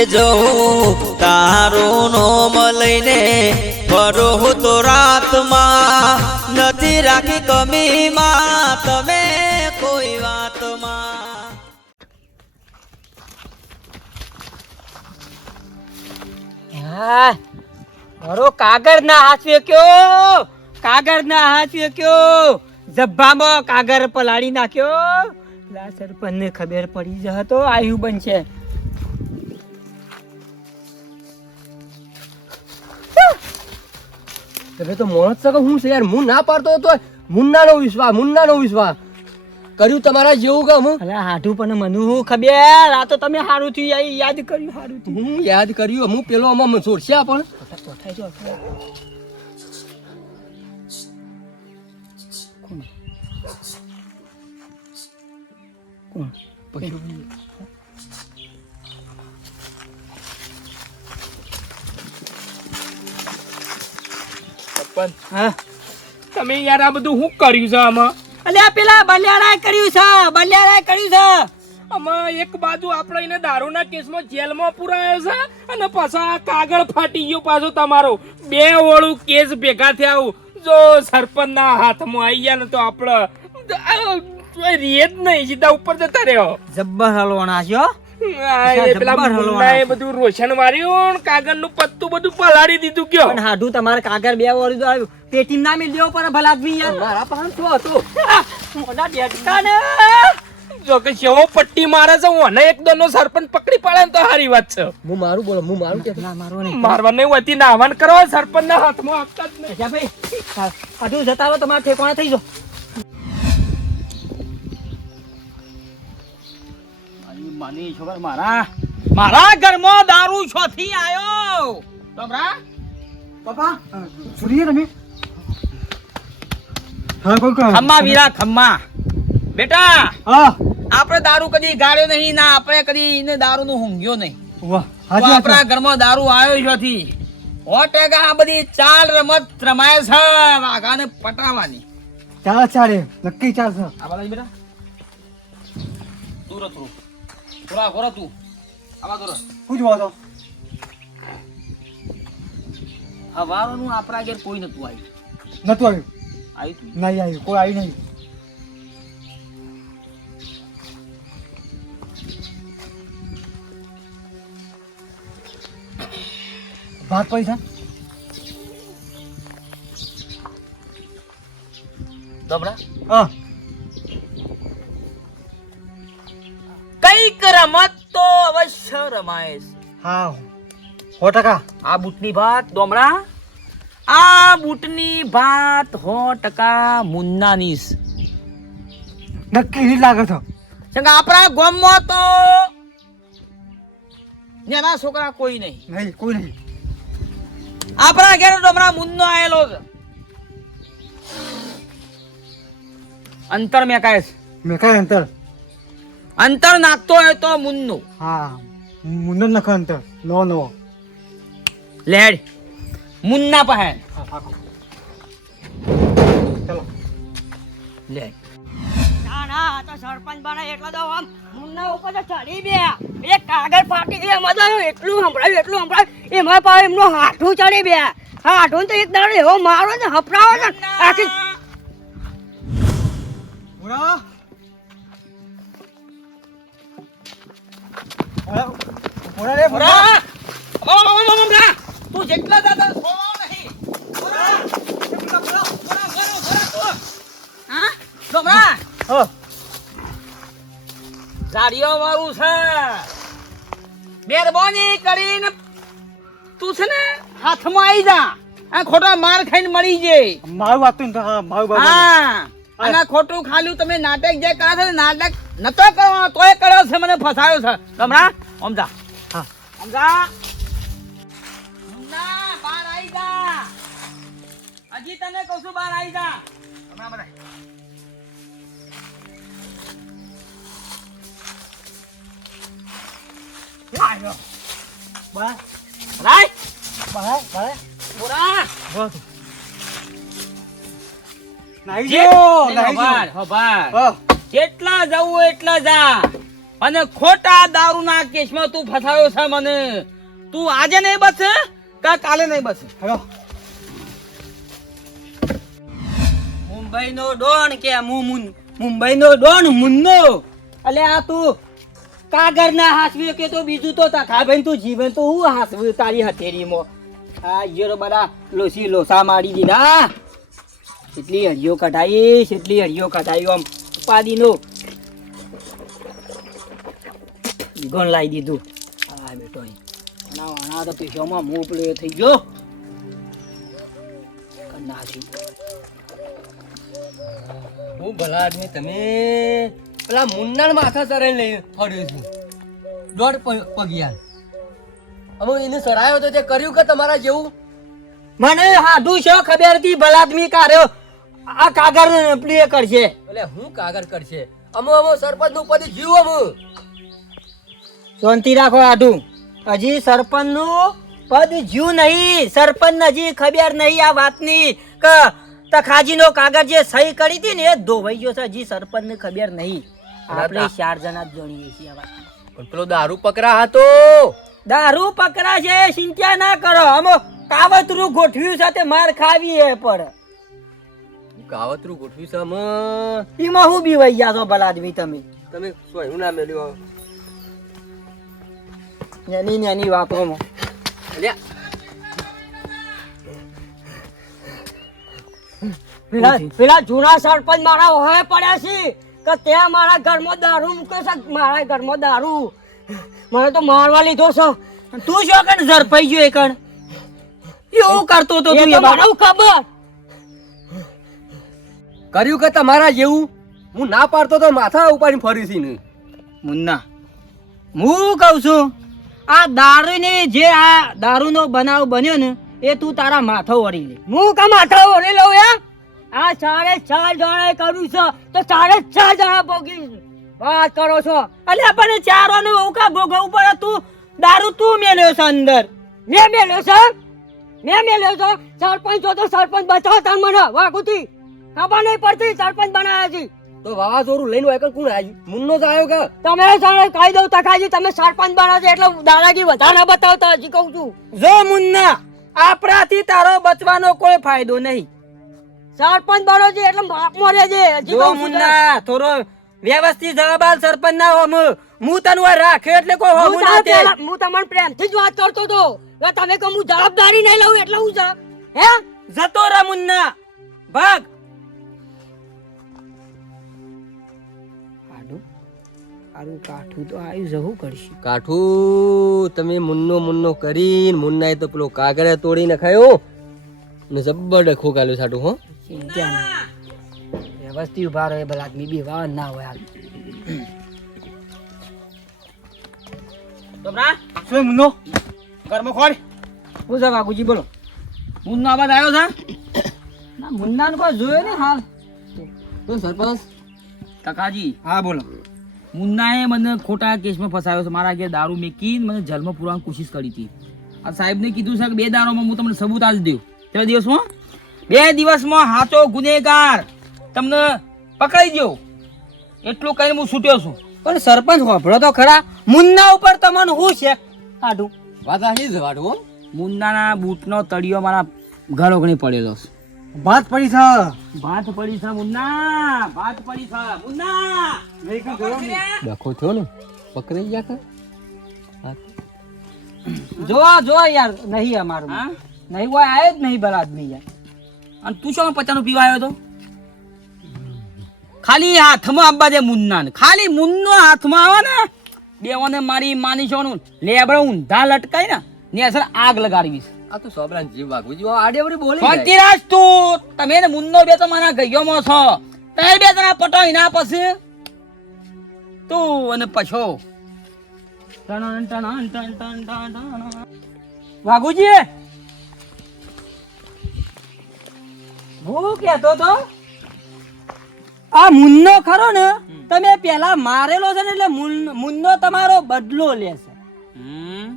એ જો હું તારું નોમ લઈને ફરો તો રાતમાં નથી રાખી કમીમાં. તમે કોઈ વાતમાં. મારો કાગળ ના હાચવે કયો કાગળ ના હાચવે કયો જબ્બામાં કાગળ પલાળી નાખ્યો. લા સરપંચ ને ખબર પડી જ તો આયુ બનશે. તમે તો મોણસ છો કે હું છે યાર? હું ના પાડતો હતો. મુન્નાનો વિશ્વાસ મુન્નાનો વિશ્વાસ. કર્યું તમારા જેવું કે હું? અલ્યા હાઠું પણ મને હું ખબર? આ તો તમે સારું થયું યાર, યાદ કર્યું સારું થયું હું યાદ કર્યું હું પેલો આમાં જોડશે પણ. કોણ? કોણ? પછી? સરપંચ હા? તમે યાર આ બધું શું કર્યું છે આમાં? અલ્યા પેલા બલિયારાએ કર્યું છે બલિયારાએ કર્યું છે. આમાં એક બાજુ આપણે એને દારૂના કેસમાં જેલમાં પુરાયો છે અને પાછા કાગળ ફાટી ગયો પાછો તમારો. બે ઓળું કેસ ભેગા થયા. જો સરપંચના હાથમાં આવી ગયા ને તો આપણે રેત રીએ જ નહીં સીધા ઉપર જતા રહ્યો. જબ્બર હલવાના છે બધું રોશન માર્યું કાગળનું પત્તું બધું પલાળી દીધું કયો પણ હાડું તમારે કાગળ બે વળી આવ્યું. પેટી ના મિલ દેવો પર ભલા આદમી યાર. મારા પાસે શું હતું? મોઢા ડેડકા ને. જો કે સેવો પટ્ટી મારે છે હું એક દોનો સરપંચ પકડી પાડે ને તો સારી વાત છે. હું મારું બોલો હું મારું કે ના મારો નહીં. મારવા નહીં હોતી નાહવાન કરો સરપંચ ના હાથમાં આપતા જ નહીં. ભાઈ હાડું જતા રહો તમારે ઠેકાણા થઈ જાઓ. માની છોકરા મારા મારા ઘરમાં દારૂ છોથી આવ્યો તમરા? પપ્પા ફ્રી તમે. ખમ્મા વીરા ખમ્મા. બેટા હા. આપણે દારૂ કદી ગાળ્યો નહીં ના આપણે કદી એને દારૂ નું ઊંઘ્યો નહીં આપણા ઘરમાં દારૂ આવ્યો છોથી આ બધી ચાલ રમત રમાય છે વાઘાને પટાવાની. ચાલ ચાલે. નક્કી ચાલશે. આ બધા બેટા. દૂર રત થોડા ઘોરા તું. આવા દોર શું જોવા તો હવારોનું આપણા ઘેર કોઈ નતું આવ્યું. નતું આવ્યું? આવ્યું તું. નહીં આવ્યું કોઈ આવી નહીં. ભાત પૈસા દમડા હા. રમત તો અવશ્ય રમાય છે. હા હો ટકા. આ બૂટની ભાત ડોમડા આ બૂટની ભાત હો ટકા મુન્નાની નક્કી લાગે તો. કેમ આપણા ગામમાં તો નેના છોકરા કોઈ નહીં. નહીં કોઈ નહીં. આપણા ઘેર દોમડા મુન્નો આયેલો છે. અંતર મેકાય છે. મેકાય અંતર? અંતર નાખતો હોય તો મુન્નો. હા મુન્નો નખ અંતર. નો નો લેડ. મુન્ના પહે હા હા ચલો. લેડ. ના ના આ તો સરપંચ બને એટલો તો આમ મુન્ના ઉપર તો ચડી બે એ કાગળ ફાટી ગયા એમાં તો એટલું સંભળાયું એટલું સંભળાયું. એમાં પાછું એમનું હાથું ચડી બે હાથું તો એક દાડો એવો મારો ને હપરાવો ને આખી બોલા રે ઓ, તું જેટલા દાદા છોડવાનો નહીં. ઓરા! ઓરા, ઓરા, ઓરા, ઓરા, તું. હા? ડોમરા, હો ગાડીઓ મારું છે. મહેરબાની કરીને તું છે ને હાથમાં આવી જા. આ ખોટા માર ખાઈને મળી જાય મારું વાતું તો હા મારું હા. અને ખોટું ખાલ્યું તમે નાટક જે કરો છો ને નાટક નતો કરવાનો તોય કર્યો છે મને ફસાયો છે. ડોમરા ઓમ જા હા. ઓમ જા મુન્ના, બહાર આવી જા. હજી તને કહું છું બહાર આવી જા. ડોમરા, બધા. આવ્યો. બા રાય, બા બા બોરા. બસ નાઈ જે- નાઈ જો. હભાર. હા. જેટલા જવું એટલા જા. અને ખોટા દારૂના કેસમાં તું ફસાયો છે મને. તું આજે નહીં બસ કા કાલે નહીં બસ હલો. મુંબઈનો ડોન કે મુંબઈનો ડોન મુન્નો. અલે આ તું કાગર ના હાસવી કે તો બીજું તો તા ભાઈ તું જીવન તો હું હાસવી તારી હથેળીમાં? આ ઈયરો બધા લોસી લોસા મારી દીધા. એટલી હરિયો કઢાઈ એટલી હરિયો કઢાઈ આમ ઉપાદીનો ગણ લાવી દીધું. આ બેટો અહીં. અણા તો પીછોમાં મોં પેલો થઈ ગયો. કન્નાથી. હું ભલા આદમી, તમે પેલા મુન્નાના માથા સરાઈ લઈ ફર્યો છું. દોઢ પગિયાર. હવે એને સરાયો તો તે કર્યું કે તમારા જેવું? મને હાડું છે ખબર હતી ભલાદમી કાર્યો આ કાગળ પ્લે કરશે. એટલે હું કાગળ કરશે. અમો અમો સરપંચનું પદ જીવ અમો. શાંતિ રાખો આઢું. હજી સરપંચનું પદ જ્યુ નહીં સરપંચ હજી ખબર નહીં આ વાતની. કે તખાજી નો કાગળ જે સહી કરી હતી ને એ ધોવાઈ ગયો છે હજી સરપંચ ને ખબર નહીં. આપણે ચાર જણા જ જાણીએ છીએ આ વાત. પેલો દારૂ પકડા હતો. દારૂ પકડાશે ચિંતા ના કરો. અમો કાવતરું ગોઠવ્યું સાથે માર ખાવી એ પણ. કાવતરું ગોઠવ્યું છે. એમાં હું બીવાઈ ગયા છો ભલા આદમી તમે તમે સોયનું ના મેલ્યું નાની નાની વાતોમાં પેલા જૂના સરપંચ મારા ઓહે પડ્યા છે કે ત્યાં મારા ઘરમાં દારૂ મૂક્યો છે. મારા ઘરમાં દારૂ. મને તો મારવા લીધો છે. તું શું કણ ઝરપાઈ ગયો એકણ એવું કરતો તો તું. મને ખબર. કર્યું કે તમારા જેવું? હું ના પાડતો તો માથા ઉપાડીને ફરી છે ને મુન્ના. હું કહું છું આ દારૂની જે આ દારૂનો બનાવ બન્યો ને, એ તું તારા માથો વળી લે. હું કા માથો વળી લઉં યા? આ સાડે ચાર જણાએ કર્યું છે, તો સાડે ચાર જણા ભોગી વાત કરો છો. અલે આપણને ચારો ને ઉકા ભોગવવું પડે તું? દારૂ તું મેલ્યો છે અંદર. મેં મેલ્યો છે? મેં મેલ્યો છે? સરપંચ તો સરપંચ બચાવ તન મને વાગુથી ખબર નહીં પડતી સરપંચ બનાવ્યા છે. તો વાવાઝોડું લઈને વાયકલ કોણ આવ્યું? મુન્નો જ આવ્યો કે? તમે સાડે કહી દઉં તખાજી તમે સરપંચ બનાવો છો એટલે દાદાજી વધારે બતાવતા હજી કહું છું. જો મુન્ના આપણાથી તારો બચવાનો કોઈ ફાયદો નહીં. સરપંચ બનો છે એટલે માપમાં છે હજી કહું મુન્ના થોડો વ્યવસ્થિત જવાબ સરપંચ ના હોમ. હું તને રાખે રાખ્યો એટલે કોઈ હું હોમું ના તે. હું તમને પ્રેમથી જ વાત કરતો તો તમે કહો હું જવાબદારી નહીં લઉં એટલે હું જા. હે? જતો રા મુન્ના. ભાગ. આરું કાઠું તો આવ્યું જવું કરશે કાઠું તમે મુન્નો મુન્નો કરીને મુન્નાએ તો પેલો કાગળ તોડી નખાયો ને જબ્બર ડખો ગાલ્યો સાટું હો. વ્યવસ્થિત ઊભા રહે ભલા આદમી બી વાહ ના હોય હાલ. તમરા શું મુન્નો? ઘરમાં ખોડ. હું છે બાપુજી બોલો. મુન્નો આબાદ આવ્યો છે? ના મુન્નાને કોઈ જોયો ને હાલ. તો સરપંચ. કાકાજી. હા બોલો. મુન્નાએ મને ખોટા કેસમાં ફસાયો છે. મારા ઘેર દારૂ મેકીને મને જેલમાં પૂરવાની કોશિશ કરી હતી. આ સાહેબને કીધું છે કે બે દારોમાં હું તમને સબૂત આજ દઉં. ત્રણ દિવસમાં? બે દિવસમાં સાચો ગુનેગાર તમને પકડી દો એટલું કહીને હું છૂટ્યો છું. પણ સરપંચ હોભળો તો ખરા. મુન્ના ઉપર તમને શું છે? કાઢું. વાત આટલી જ વાઢું મુન્નાના બૂટનો તળિયો મારા ઘર ઓગણી પડેલો છે. વાત પડી છે. ભાત પડી છે મુન્ના ભાત પડી છે મુન્ના. ડખો થયો ને પકડી ગયા કે? જો જો યાર નહીં અમારું. નહીં કોઈ આયો જ નહીં બરા આદમી યાર. અને તું શું પચાનું પીવા આવ્યો તો? ખાલી હાથમાં આબા દે મુન્ના ખાલી મુન્નો હાથમાં આવે ને બેવાને મારી માની છોનું લેબડો ઊંધા લટકાઈ ને ને અસર આગ લગાડવીશ આ તો સોબરાન જીવ વાગવું જીવ આડેવડી બોલી રાખ તું તમે ને મુન્નો બે તો મારા ગઈયોમાં છો. તે બે તના પટો ઇના પછી. તું અને પછો. ટણ ટણ ટણ ટણ ટણ. વાઘુજી! હું કહેતો તો આ મુન્નો ખરો ને તમે પેલા મારેલો છે ને એટલે મુન- મુન્નો તમારો બદલો લેશે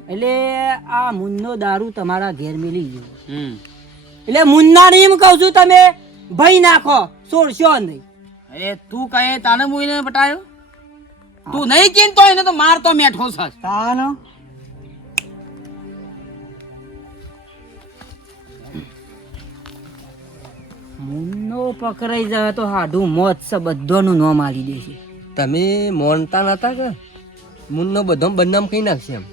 એટલે આ મુન્નો દારૂ તમારા ઘેર મેલી ગયો. એટલે મુન્નાને એમ કહું છું તમે ભઈ નાખો છોડશો નહીં. એ તું કહે તાને મુઈને પટાયો? તું નહીં ચીનતો એને તો મારતો મેઠો છે. તાનો. મુન્નો પકડાઈ જાય તો હાડું મોત છે બધાનું નો મારી દેશે. તમે મોનતા નતા કે? મુન્નો બધો બદનામ કઈ નાખશે એમ.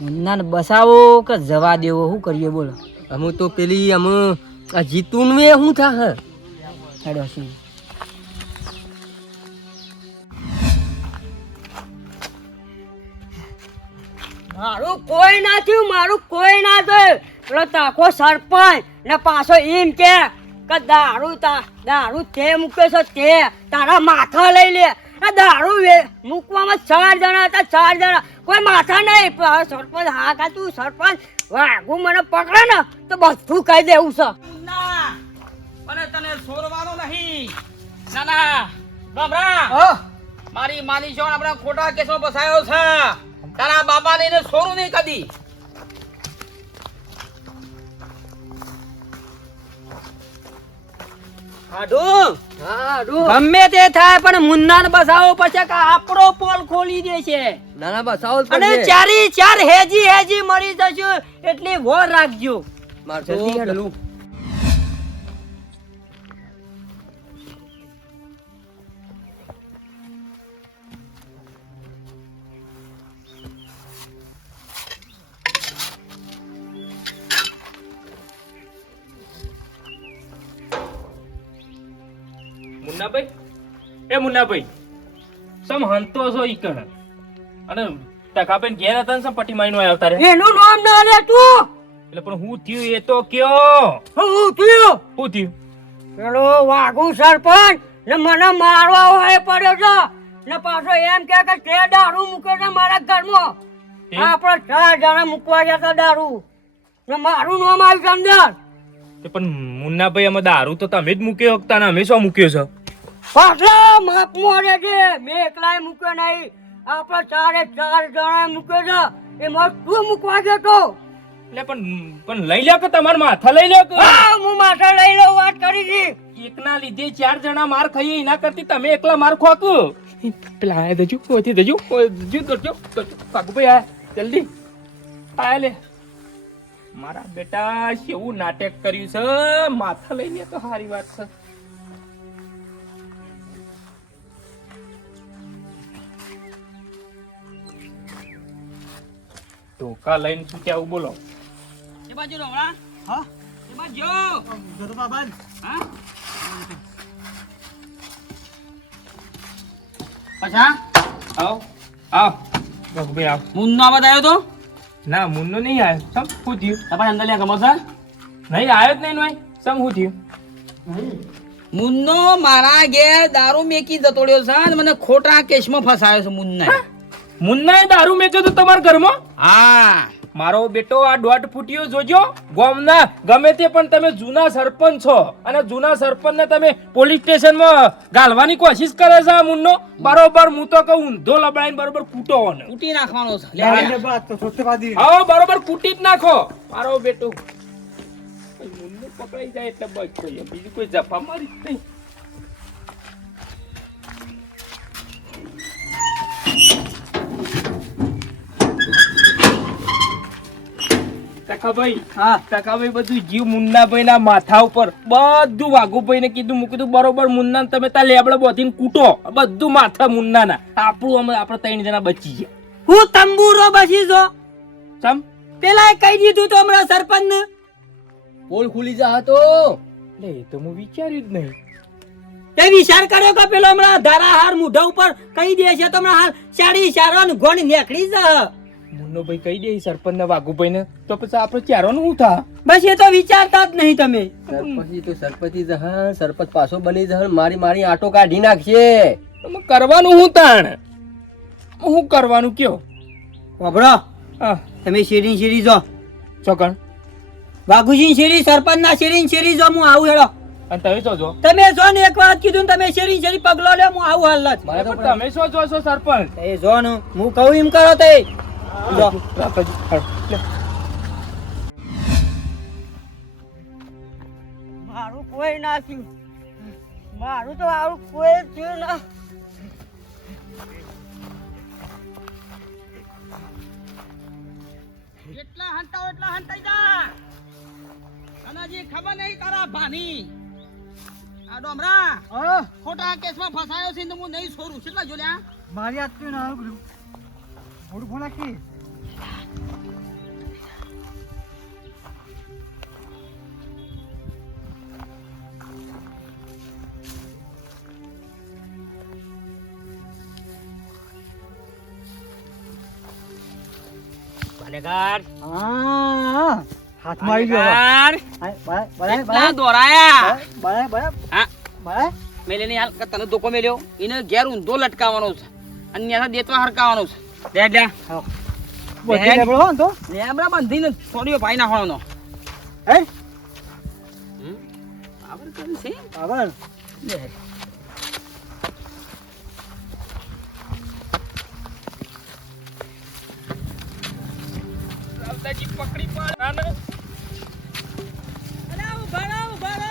મુન્નાને બસાવો કે જવા દેવો? શું કરીએ બોલો. અમે તો પેલી અમે આ જીતુન મે શું થા હે હેડો સિંહ મારું કોઈ ના થયું મારું કોઈ ના થયું. પેલો તાકો સરપંચ ને પાછો એમ કે કે દારૂ તા દારૂ તે મૂક્યો છે તે તારા માથા લઈ લે. આ દારૂ વે મૂકવામાં ચાર જણા હતા ચાર જણા. કોઈ માથા નહીં સરપંચ હા કા તું સરપંચ? વાઘુ મને પકડે ને તો બધું કહી દેવું છે. ના મને તને છોડવાનો નહીં. ના ના ગમરા. મારી માની છો આપણે ખોટા કેસો ફસાયો છે. તારા બાપાને એને છોરું નહીં કદી. હાડું. હા ડો ગમે તે થાય પણ મુન્નાને બસાવો પછી કે આપણો પોલ ખોલી દે છે. ના ના બસ અને ચારી ચાર હેજી હેજી મળી જશે એટલી વોર રાખજો. માર તો જલ્દી હેડો. પેલું. મુન્નાભાઈ? એ મુન્નાભાઈ સમ હંતો છો ઈ કણ? અને ટકાબેન ઘેર હતા ને સમ પટ્ટી માઈનો આવ્યા તારે એનું નામ ના લે તું! એટલે પણ હું થયું એ તો કયો? હું થયું? હું થયું? પેલો વાઘુ સરપંચ ને મને મારવા હોય પડ્યો છે ને પાછો એમ કે કે તે દારૂ મૂકે છે મારા ઘરમાં? આપણે ચાર જણા મૂકવા ગયા હતા દારૂ. ને મારું નામ આવ્યું છે પણ મુન્નાભાઈ અમે દારૂ તો તમે જ મૂક્યો હકતા ને અમે શું મૂક્યો છે? પાછો માપ મોરે છે. મેં એકલાય મૂક્યો નહીં. આપણે ચારે ચાર જણા મૂક્યો છે. એમાં તું મૂકવા ગયો તો એટલે પણ પણ લઈ લ્યો કે તમારા માથા લઈ લ્યો કે? હા હું માથા લઈ લઉં વાત કરી એકના લીધે ચાર જણા માર ખાઈએ એના કરતી તમે એકલા માર ખોક પેલા આયા દજો ઓથી દજો દજો દજો કાકુભાઈ આયા. જલ્દી. આયા લે. મારા બેટા શું નાટક કર્યું છે? માથા લઈ લે તો સારી વાત છે. ધોકા લઈને શું કેવું બોલો? એ બાજુ રોવડા હા? એ બાજુ. હા? પછા આવ. આવ. ભગભાઈ આવ. મુન્નો આવાજ આવ્યો તો? ના મુન્નો નહીં આવ્યો. સમ શું થયું? તમારે અંદર લ્યા ગમો છે? નહીં આવ્યો જ નહીં ભાઈ સમ શું થયું? મુન્નો મારા ઘેર દારૂ મેકી જતો રહ્યો છે મને ખોટા કેસમાં ફસાયો છે મુન્ના મુન્નાએ દારૂ મેચ્યો તો તમારા ઘરમાં? હા. મારો બેટો આ દોઢ ફૂટ્યો જોજો. ગોમના ગમે તે પણ તમે જૂના સરપંચ છો અને જૂના સરપંચને તમે પોલીસ સ્ટેશનમાં ગાલવાની કોશિશ કરે છે આ મુન્નો. બરોબર હું તો કહું ઊંધો લબડાઈને બરોબર કૂટો ને તૂટી નાખવાનો છે. આવો બરોબર કૂટી જ નાખો. મારો બેટો. મુન્નો પકડાઈ જાય એટલે બસ કોઈ બીજું કોઈ જફા મારી જ નહીં. ટકાભાઈ હા ટકાભાઈ બધું જીવ મુન્નાભાઈ ના માથા ઉપર બધું વાઘુભાઈ ને કીધું મૂકી કીધું બરોબર મુન્ના તમે તા લેબડે બોધીને કૂટો. બધું માથા મુન્નાના. આપણું અમે આપણે ત્રણ જણા બચી ગયા. હું તંબુરો બસી જો. સમ પેલા કહી દીધું તો હમણાં સરપંચ ને પોલ ખુલી જા તો. લે એ તો હું વિચાર્યું જ નહીં. તે વિચાર કર્યો કે પેલો હમણાં ધારાહાર મુઢા ઉપર કહી દે છે તો હમણાં હાલ સાડી સારવાનું ગોળ નીકળી જા મુન્નો ભાઈ કહી દે સરપંચ ને વાઘુભાઈ ને તો પછી આપડે ચારો નું થા? બસ એ તો વિચારતા જ નહીં તમે. સરપંચી તો સરપંચી જહા સરપંચ પાછો બની જહા મારી મારી આટો કાઢી નાખશે. કરવાનું હું તાણ? હું કરવાનું કયો? વગડો તમે શેરી શેરી જો. ચોકણ વાઘુજી શેરી સરપંચ ના શેરી શેરી જો હું આવું હેડો. અને તમે શું જો? તમે જો ને એક વાત કીધું તમે શેરી શેરી પગલો લે હું આવું હાલ જ. મારે તો તમે શું જો છો સરપંચ? એ જો હું કહું એમ કરો તે. મારું કોઈ મારું તો આવું કોઈ થયું ના. એટલા એટલા હંટાઈ જા. તનાજી ખબર નહીં તારા ભાની. આ ડોમરા ખોટા કેસમાં ફસાયો છે નહીં છોરું કેટલા જોલ્યા મારી આત્મી ના આવું ફોન નાખી ભાલેકાર હા હાથમાં આવી ગયો બરાબર દોરાયા. બરાબર હા. બરાબર મેલે હાલ તને ધોકો મેલ્યો. એને ઘેર ઊંધો લટકાવવાનો છે. અને દેતવા હરકાવવાનો છે. લે લે બધી લેબડો હો તો? લેમડા બંધીને છોડ્યો ભાઈ નાખવાનો. હે? આવડ કરી છે? આગળ લે રાવતાજી પકડી પાડ. આને. અરે ઊભા રહો, ઊભા રહો.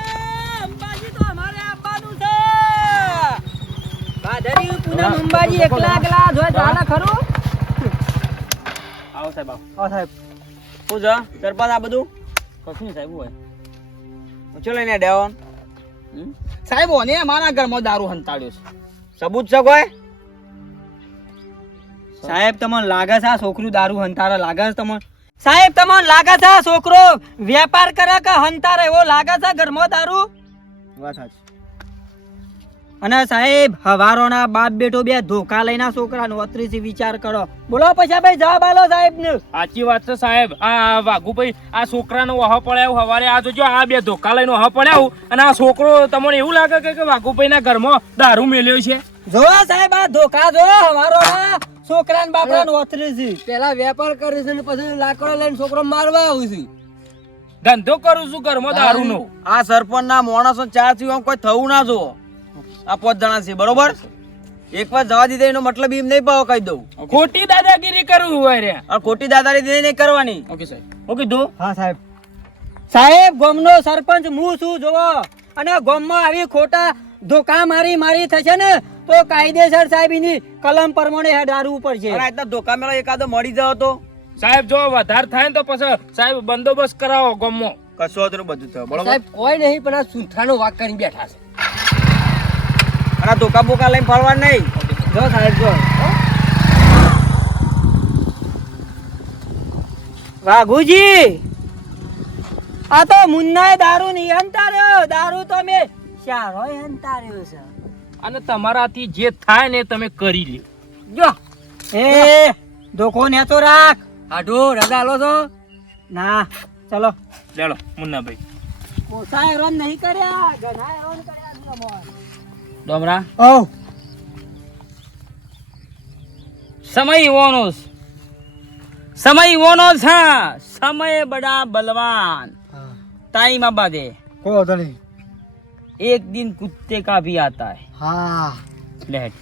અંબાજી તો અમારે આવવાનું છે. ભાદરવી પૂનમ અંબાજી એકલા એકલા જોઈ જવાના ખરું? આવો સાહેબ આવો. હા સાહેબ. શું છે? સરપંચ આ બધું? કશું સાહેબ હોય. ચલો લઈને ડેવન સાહેબ ઓને મારા ઘરમાં દારૂ હંતાડ્યો છે. સબૂત છે કોઈ? સાહેબ તમને લાગે છે આ છોકરું દારૂ હંતારે લાગે છે તમને? સાહેબ તમને લાગે છે આ છોકરો વેપાર કરે કે હંતારે એવો લાગે છે ઘરમાં દારૂ? વાત સાચી. અને સાહેબ હવારોના બાપ બેટો બે ધોકા લઈને છોકરાનો અત્રીસી વિચાર કરો. બોલો પછી ભાઈ જવાબ આલો સાહેબ ને સાચી વાત છે સાહેબ. આ વાઘુભાઈ આ છોકરાનો વહ પડ્યો હવારે આ જોજો આ બે ધોકા લઈને વહ પડ્યો અને આ છોકરો તમને એવું લાગે કે- વાઘુભાઈ ના ઘરમાં દારૂ મેલ્યો છે? જો સાહેબ આ ધોકા જો હવારો છોકરાને બાપરાનો અત્રીસી પેલા વેપાર કરે છે ને પછી લાકડો લઈને છોકરો મારવા આવું છું. ધંધો કરું છું ઘરમાં દારૂ નો આ સરપંચ ના માણસો ચારથી આમ કોઈ થવું ના જો આ પાંચ જણા છે બરોબર? એક વાર જવા દીધે એનો મતલબ એમ નહીં પાવો કહી દઉં. ખોટી દાદાગીરી કરવું હોય રે આ ખોટી દાદાગીરી નહીં કરવાની. ઓકે સાહેબ. ઓકે દો હા સાહેબ. સાહેબ ગોમનો સરપંચ હું છું જોવો અને ગોમમાં આવી ખોટા ધોકા મારી મારી થશે ને તો કાયદેસર સાહેબ એની કલમ પ્રમાણે હેડ હારવું પડશે આ રીતના ધોકા મેળો એકાદો મળી જાવ તો. સાહેબ જો વધારે થાય ને તો પછી સાહેબ બંદોબસ્ત કરાવો ગમો કશો હતું બધું થયો બરોબર? સાહેબ કોઈ નહીં પણ આ સુંથાનો વાક કરીને બેઠા છે. આ ધોકા બોકા લઈને ફરવા નહીં. જો સાહેબ જો. વાઘુજી! આ તો મુન્નાએ દારૂ નહીં હંતાર્યો. દારૂ તો મેં ચારોય હંતાર્યો છે. અને તમારાથી જે થાય ને તમે કરી લ્યો. જો. એ ધોકો ને તો રાખ. આઢો રજા લો છો. ના ચલો. લેડો મુન્નાભાઈ. ઓછા રન નહીં કર્યા ઘણા હેરાન કર્યા. ડોમરા? ઓ સમય એવોનો સમય એવોનો છે સમય બડા બલવાન. ટાઈમ આબાદે. કો દણી એક દિન કુત્તે કા ભી આતા હે. હા લેટ